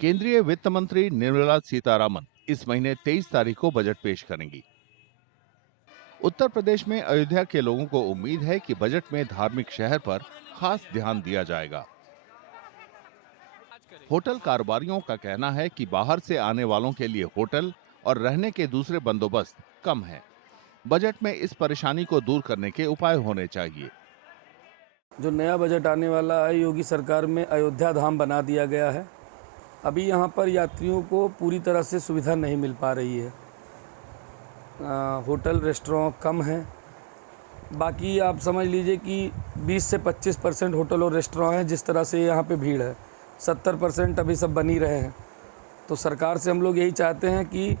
केंद्रीय वित्त मंत्री निर्मला सीतारामन इस महीने 23 तारीख को बजट पेश करेंगी। उत्तर प्रदेश में अयोध्या के लोगों को उम्मीद है कि बजट में धार्मिक शहर पर खास ध्यान दिया जाएगा। होटल कारोबारियों का कहना है कि बाहर से आने वालों के लिए होटल और रहने के दूसरे बंदोबस्त कम हैं। बजट में इस परेशानी को दूर करने के उपाय होने चाहिए। जो नया बजट आने वाला है, योगी सरकार में अयोध्या धाम बना दिया गया है। अभी यहाँ पर यात्रियों को पूरी तरह से सुविधा नहीं मिल पा रही है। होटल रेस्टोरेंट कम हैं। बाकी आप समझ लीजिए कि 20 से 25% होटल और रेस्टोरेंट हैं। जिस तरह से यहाँ पे भीड़ है, 70% अभी सब बन ही रहे हैं। तो सरकार से हम लोग यही चाहते हैं कि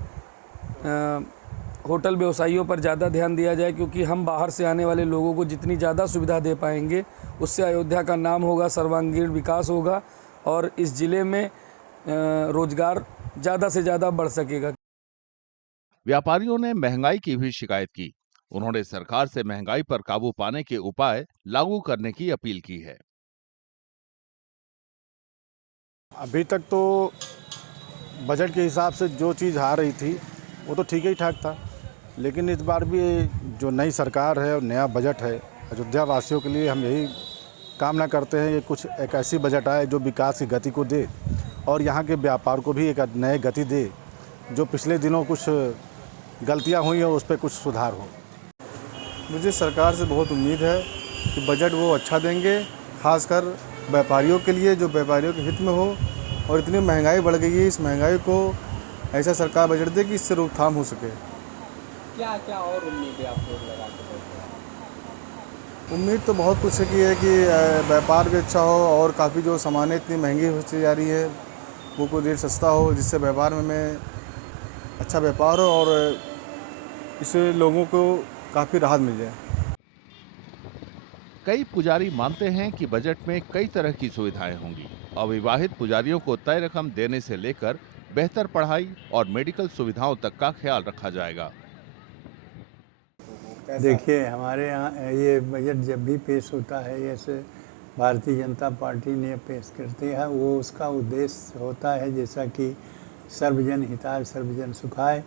होटल व्यवसायियों पर ज़्यादा ध्यान दिया जाए, क्योंकि हम बाहर से आने वाले लोगों को जितनी ज़्यादा सुविधा दे पाएंगे, उससे अयोध्या का नाम होगा, सर्वांगीण विकास होगा और इस ज़िले में रोजगार ज़्यादा से ज़्यादा बढ़ सकेगा। व्यापारियों ने महंगाई की भी शिकायत की। उन्होंने सरकार से महंगाई पर काबू पाने के उपाय लागू करने की अपील की है। अभी तक तो बजट के हिसाब से जो चीज़ आ रही थी वो तो ठीक ही ठाक था, लेकिन इस बार भी जो नई सरकार है और नया बजट है, अयोध्या वासियों के लिए हम यही कामना करते हैं कि कुछ एक ऐसी बजट आए जो विकास की गति को दे और यहाँ के व्यापार को भी एक नए गति दे। जो पिछले दिनों कुछ गलतियाँ हुई हैं उस पर कुछ सुधार हो। मुझे सरकार से बहुत उम्मीद है कि बजट वो अच्छा देंगे, खासकर व्यापारियों के लिए, जो व्यापारियों के हित में हो। और इतनी महंगाई बढ़ गई है, इस महंगाई को ऐसा सरकार बजट दे कि इससे रोकथाम हो सके। क्या क्या और उम्मीद है आपको लगा के? उम्मीद तो बहुत कुछ है कि व्यापार भी अच्छा हो और काफ़ी जो सामानें इतनी महंगी होती जा रही है वो कोई रेट सस्ता हो, जिससे व्यापार में अच्छा व्यापार हो और इससे लोगों को काफ़ी राहत मिल जाए। कई पुजारी मानते हैं कि बजट में कई तरह की सुविधाएं होंगी। अविवाहित पुजारियों को तय रकम देने से लेकर बेहतर पढ़ाई और मेडिकल सुविधाओं तक का ख्याल रखा जाएगा। देखिए, हमारे यहाँ ये बजट जब भी पेश होता है, जैसे भारतीय जनता पार्टी ने पेश करती है, वो उसका उद्देश्य होता है जैसा कि सर्वजन हिताय सर्वजन सुखाय,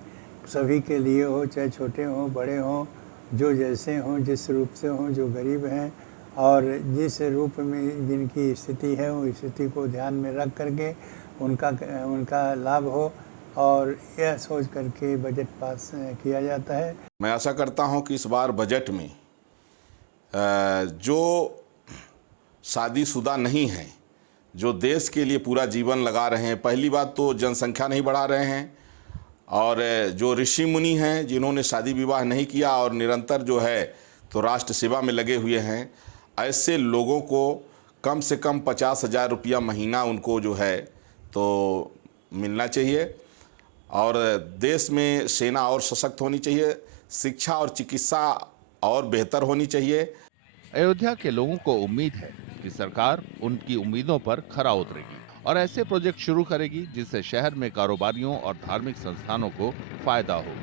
सभी के लिए हो, चाहे छोटे हों बड़े हों, जो जैसे हों, जिस रूप से हों, जो गरीब हैं और जिस रूप में जिनकी स्थिति है उस स्थिति को ध्यान में रख करके उनका लाभ हो और यह सोच करके बजट पास किया जाता है। मैं आशा करता हूं कि इस बार बजट में जो शादीशुदा नहीं हैं, जो देश के लिए पूरा जीवन लगा रहे हैं, पहली बात तो जनसंख्या नहीं बढ़ा रहे हैं, और जो ऋषि मुनि हैं जिन्होंने शादी विवाह नहीं किया और निरंतर जो है तो राष्ट्र सेवा में लगे हुए हैं, ऐसे लोगों को कम से कम 50,000 रुपया महीना उनको जो है तो मिलना चाहिए। और देश में सेना और सशक्त होनी चाहिए, शिक्षा और चिकित्सा और बेहतर होनी चाहिए। अयोध्या के लोगों को उम्मीद है कि सरकार उनकी उम्मीदों पर खरा उतरेगी और ऐसे प्रोजेक्ट शुरू करेगी जिससे शहर में कारोबारियों और धार्मिक संस्थानों को फायदा हो।